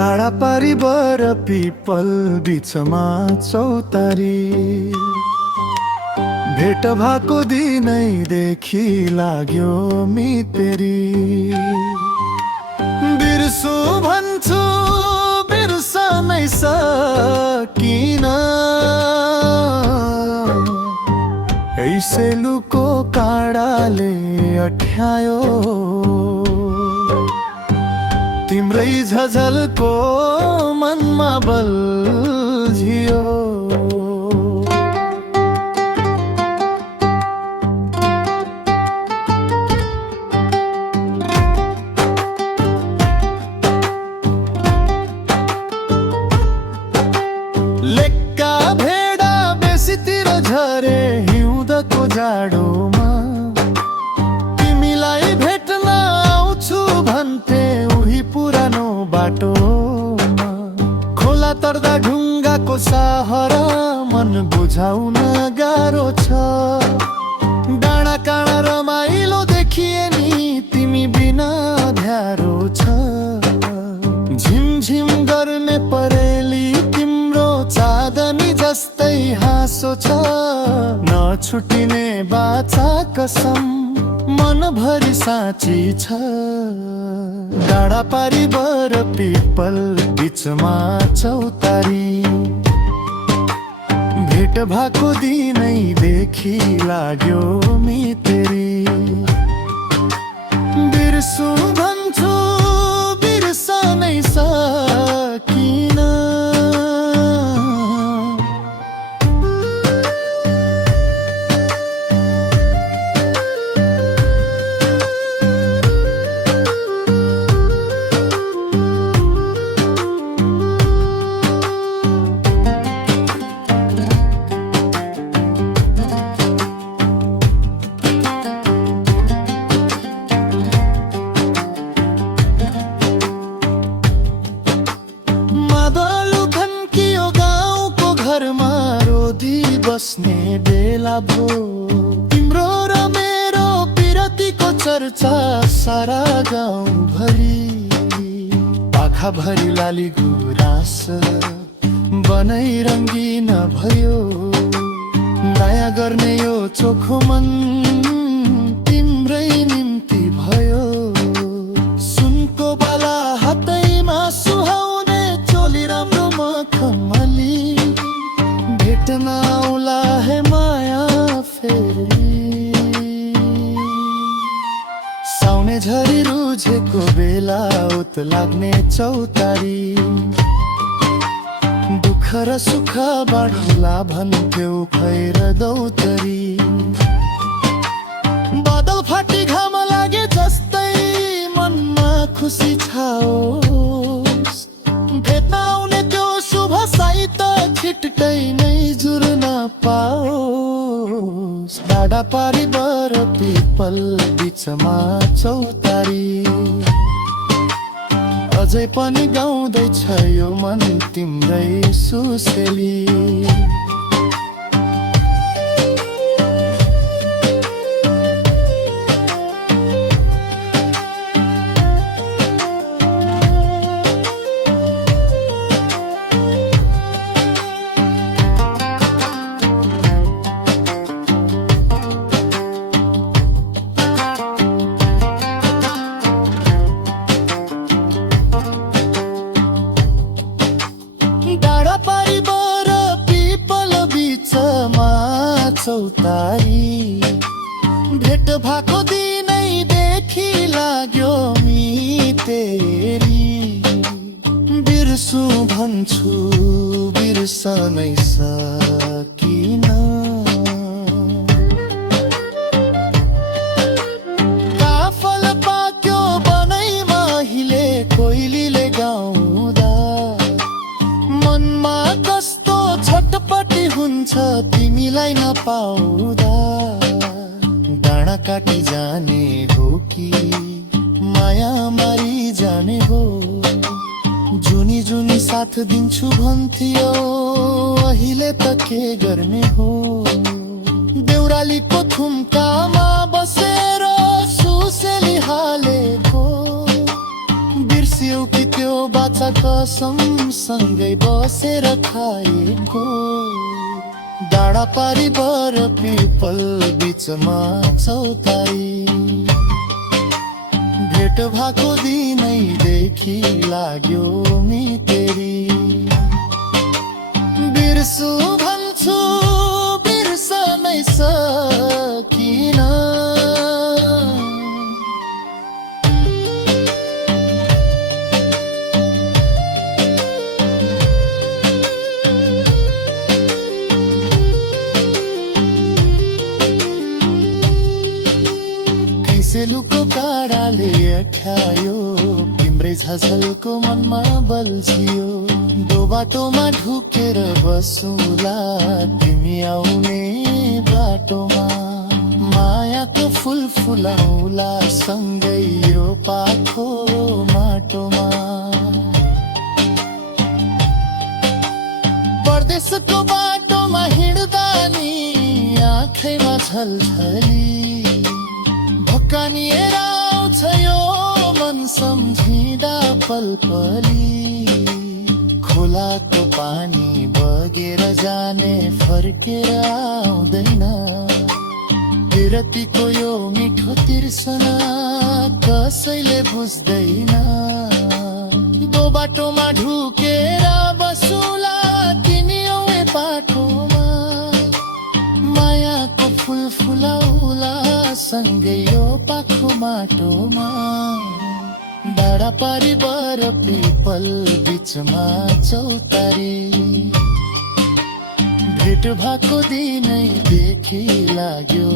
डाँडा पारी बर पिपल बिचमा चौतारी भेट भएको दिनैदेखि लाग्यो मितेरी बिर्सु भन्छु बिर्सनै सकिन ऐसेलुको काँडाले अठ्यायो तिम्रै झझलको मनमा बल्झियो लेक्का भेडा बेसीतिर झरे हिउँदको जाडोमा तिमीलाई भेट्न आउँछु भन्थे उही पुरानो बाटोमा खोला तर्दा ढुङ्गाको सहारा मन बुझाउन गाह्रो छ डाँडा काँडा रमाइलो देखिए नि तिमी बिना अँध्यारो छ झिमझिम गर्ने परेली तिम्रो चाँदनी जस्तै हाँसो छ नछुटिने बाचा कसम मनभरि साँची छ डाँडा पारी बर पिपल बिचमा चौतारी भेट भएको दिनैदेखि लाग्यो मितेरी बिर्सु भन्छु बिर्सनै सकिन बस्ने बेला भो तिम्रो र मेरो पिरतीको चर्चा सारा गाउँभरि आँखाभरि लाली गुराँस बनाइ रङ्गिन भयो माया गर्ने यो चोखो मन तिम्रै निम्ति भयो सुनको बाला हातैमा सुहाउने चोली राम्रो मखमली भेट्न आउला हे माया फेरि साउने झरी रुझेको बेला उत लाग्ने चौतारी दुःख र सुख बाँडौला भन्थ्यौ खैर दौतरी बादल फाटी घाम लागे जस्तै मनमा खुसी छाओस् भेट्न आउने त्यो शुभ साइत छिटकै नै जुर्न पाओस् डाँडा पारी बर पिपल बिचमा चौतारी अझै पनि गाउँदैछ यो मन तिम्रै सुसेली चौतारी भेट भएको दिनैदेखि लाग्यो मितेरी बिर्सु भन्छु बिर्सनै सकिन काफल पाक्यो बनैमा हिले कोइलीले गाउँदा मनमा कस्तो छटपटी हुन्छ तिमीलाई नपाउँदा डाँडा काटी जाने हो कि माया मारी जाने हो जुनी जुनी साथ दिन्छु भन्थ्यो अहिले त के गर्ने हो देउरालीको थुम्कामा बसेर सुसेली हालेको बिर्सियौ कि त्यो बात भान्सा कसम सँगै बसेर खाएको डाँडा पारी बर पिपल बिचमा चौतारी भेट भएको दिनैदेखि लाग्यो मितेरी बिर्सु भन्छु बिर्सनै सकिन सेलुको काँडाले अख्यायो तिम्रै झझलको मनमा बल्झियो दो बाटोमा ढुकेर बसुला तिमी आउने बाटोमा मायाको फुल फुलाउला सँगै यो पाखो माटोमा परदेशको बाटोमा हिँड्दा नि आँखैमा झलझली भक्कानिएर आउँछ यो मन सम्झिँदा पलपली खोलाको पानी बगेर जाने फर्केर आउँदैन विरतीको यो मिठो तिर्सना कसैले बुझ्दैन दो बाटोमा ढुकेर बसुला तिमी आउने बाटोमा मायाको फुल फुलाउला सँगै यो पाखो माटोमा डाँडा पारी बर पिपल बिचमा चौतारी भेट भएको दिनैदेखि लाग्यो